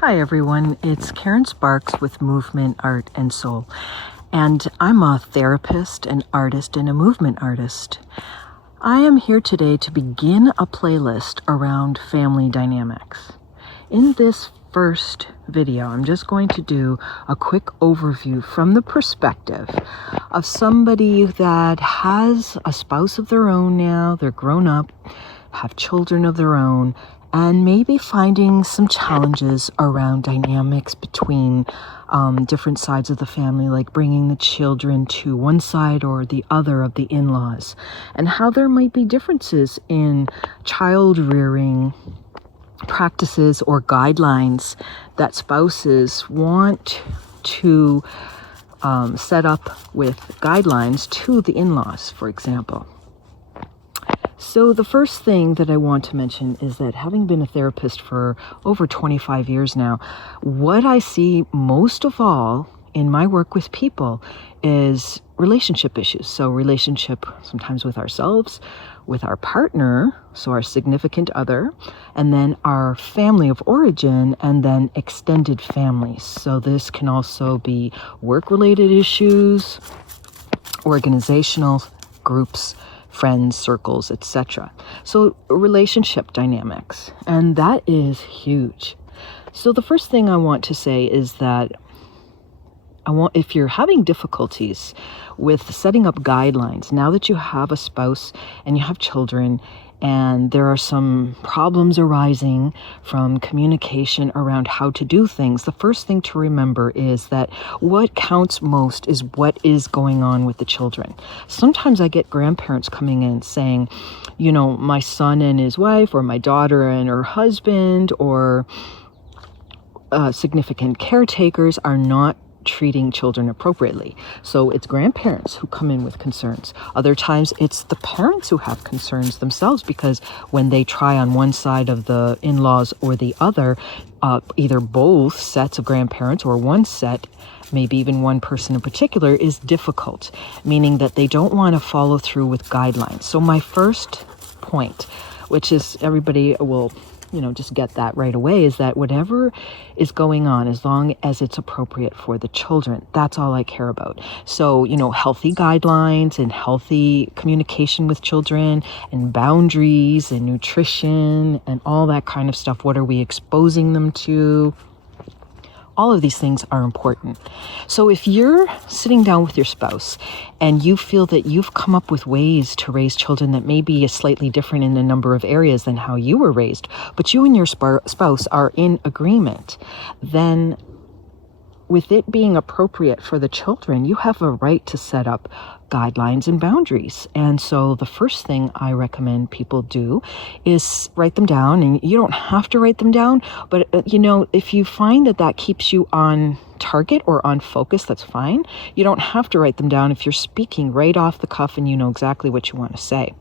Hi everyone, it's Karen Sparks with Movement Art and Soul, and I'm a therapist, an artist, and a movement artist. I am here today to begin a playlist around family dynamics. In this first video, I'm just going to do a quick overview from the perspective of somebody that has a spouse of their own now, they're grown up, have children of their own, and maybe finding some challenges around dynamics between different sides of the family, like bringing the children to one side or the other of the in-laws, and how there might be differences in child rearing practices or guidelines that spouses want to set up with guidelines to the in-laws, for example. So the first thing that I want to mention is that having been a therapist for over 25 years now, what I see most of all in my work with people is relationship issues. So relationship sometimes with ourselves, with our partner, so our significant other, and then our family of origin, and then extended families. So this can also be work-related issues, organizational groups, friends, circles, etc. So relationship dynamics, and that is huge. So the first thing I want to say is that if you're having difficulties with setting up guidelines, now that you have a spouse and you have children, and there are some problems arising from communication around how to do things, the first thing to remember is that what counts most is what is going on with the children. Sometimes I get grandparents coming in saying, you know, my son and his wife, or my daughter and her husband, or significant caretakers are not treating children appropriately. So it's grandparents who come in with concerns. Other times it's the parents who have concerns themselves, because when they try on one side of the in-laws or the other, either both sets of grandparents or one set, maybe even one person in particular, is difficult, meaning that they don't want to follow through with guidelines. So my first point, which is everybody will just get that right away, is that whatever is going on, as long as it's appropriate for the children, that's all I care about. So, healthy guidelines and healthy communication with children, and boundaries and nutrition and all that kind of stuff. What are we exposing them to? All of these things are important. So if you're sitting down with your spouse and you feel that you've come up with ways to raise children that may be slightly different in a number of areas than how you were raised, but you and your spouse are in agreement, then with it being appropriate for the children, you have a right to set up guidelines and boundaries. And so the first thing I recommend people do is write them down. And you don't have to write them down, but if you find that keeps you on target or on focus, that's fine. You don't have to write them down if you're speaking right off the cuff and you know exactly what you want to say.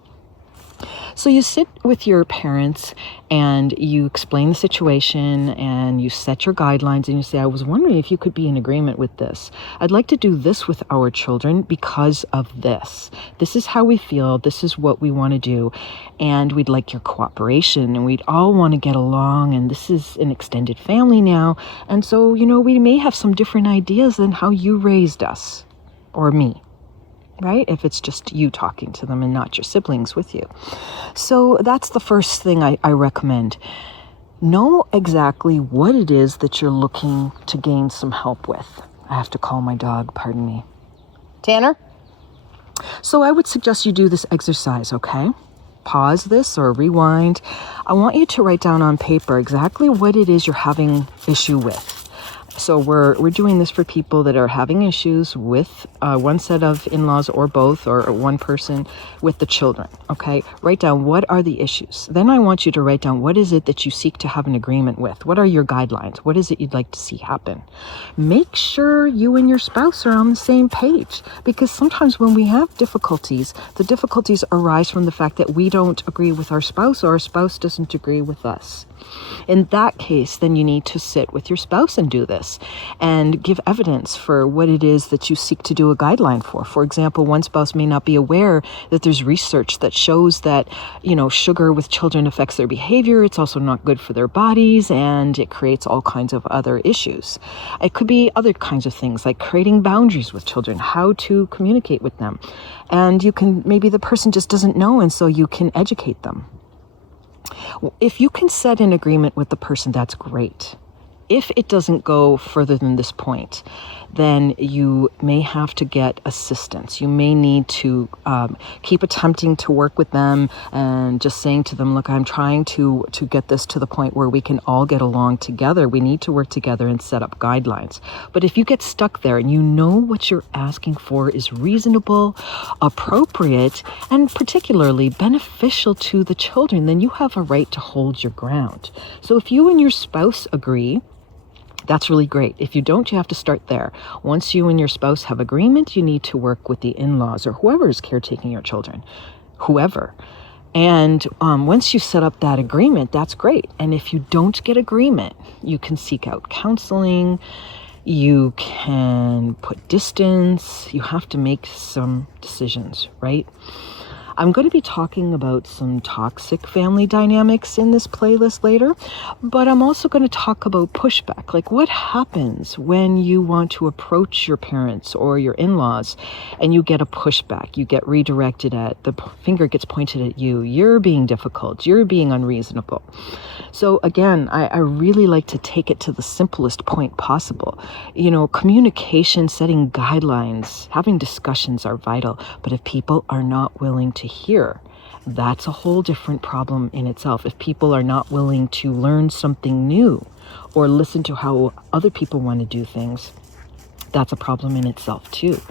So you sit with your parents and you explain the situation and you set your guidelines and you say, I was wondering if you could be in agreement with this. I'd like to do this with our children because of this. This is how we feel. This is what we want to do. And we'd like your cooperation, and we'd all want to get along. And this is an extended family now. And so, we may have some different ideas than how you raised us or me. Right? If it's just you talking to them and not your siblings with you. So that's the first thing I recommend. Know exactly what it is that you're looking to gain some help with. I have to call my dog, pardon me. Tanner? So I would suggest you do this exercise, okay? Pause this or rewind. I want you to write down on paper exactly what it is you're having issue with. So we're doing this for people that are having issues with one set of in-laws or both, or one person with the children, okay? Write down what are the issues. Then I want you to write down what is it that you seek to have an agreement with. What are your guidelines? What is it you'd like to see happen? Make sure you and your spouse are on the same page, because sometimes when we have difficulties, the difficulties arise from the fact that we don't agree with our spouse, or our spouse doesn't agree with us. In that case, then you need to sit with your spouse and do this. this and give evidence for what it is that you seek to do a guideline for. For example, one spouse may not be aware that there's research that shows that, sugar with children affects their behavior. It's also not good for their bodies, and it creates all kinds of other issues. It could be other kinds of things like creating boundaries with children, how to communicate with them. And maybe the person just doesn't know, and so you can educate them. If you can set an agreement with the person, that's great. If it doesn't go further than this point, then you may have to get assistance. You may need to keep attempting to work with them and just saying to them, look, I'm trying to get this to the point where we can all get along together. We need to work together and set up guidelines. But if you get stuck there and you know what you're asking for is reasonable, appropriate, and particularly beneficial to the children, then you have a right to hold your ground. So if you and your spouse agree, that's really great. If you don't, you have to start there. Once you and your spouse have agreement, you need to work with the in-laws or whoever is caretaking your children, whoever. And once you set up that agreement, that's great. And if you don't get agreement, you can seek out counseling. You can put distance. You have to make some decisions, right? I'm going to be talking about some toxic family dynamics in this playlist later, but I'm also going to talk about pushback. Like, what happens when you want to approach your parents or your in-laws and you get a pushback? You get redirected at, the finger gets pointed at you. You're being difficult. You're being unreasonable. So again, I really like to take it to the simplest point possible. Communication, setting guidelines, having discussions are vital, but if people are not willing to hear, that's a whole different problem in itself. If people are not willing to learn something new or listen to how other people want to do things, that's a problem in itself too.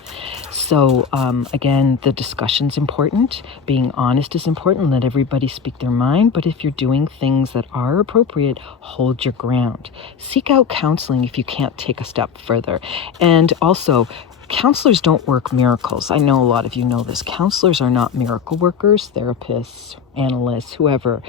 So again, the discussion's important. Being honest is important. Let everybody speak their mind. But if you're doing things that are appropriate, hold your ground. Seek out counseling if you can't take a step further. And also, counselors don't work miracles. I know a lot of you know this. Counselors are not miracle workers, therapists, analysts, whoever.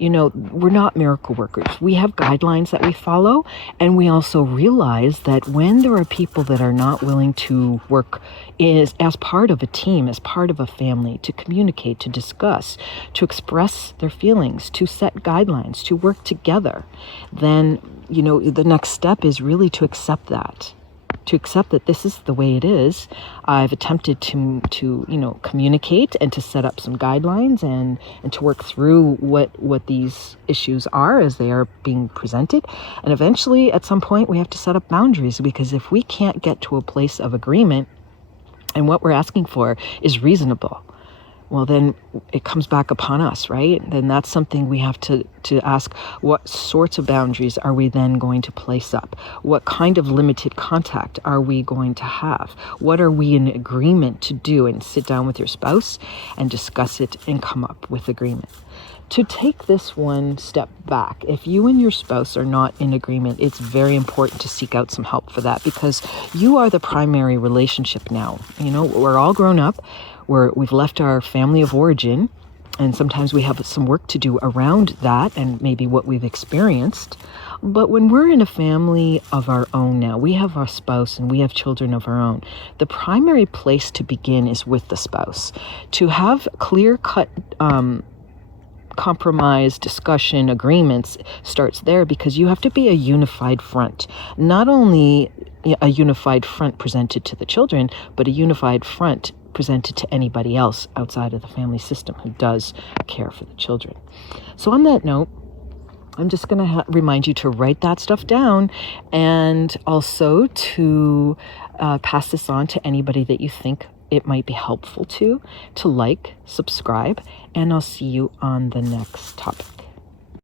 We're not miracle workers. We have guidelines that we follow, and we also realize that when there are people that are not willing to work as part of a team, as part of a family, to communicate, to discuss, to express their feelings, to set guidelines, to work together, then, the next step is really to accept that. To accept that this is the way it is. I've attempted to communicate and to set up some guidelines and to work through what these issues are as they are being presented. And eventually, at some point, we have to set up boundaries, because if we can't get to a place of agreement and what we're asking for is reasonable, well, then it comes back upon us, right? Then that's something we have to ask, what sorts of boundaries are we then going to place up? What kind of limited contact are we going to have? What are we in agreement to do? And sit down with your spouse and discuss it and come up with agreement. To take this one step back, if you and your spouse are not in agreement, it's very important to seek out some help for that, because you are the primary relationship now. We're all grown up. We've left our family of origin, and sometimes we have some work to do around that and maybe what we've experienced. But when we're in a family of our own now, we have our spouse and we have children of our own, the primary place to begin is with the spouse. To have clear-cut compromise, discussion, agreements starts there, because you have to be a unified front. Not only a unified front presented to the children, but a unified front presented to anybody else outside of the family system who does care for the children. So on that note, I'm just going to remind you to write that stuff down, and also to pass this on to anybody that you think it might be helpful to like, subscribe, and I'll see you on the next topic.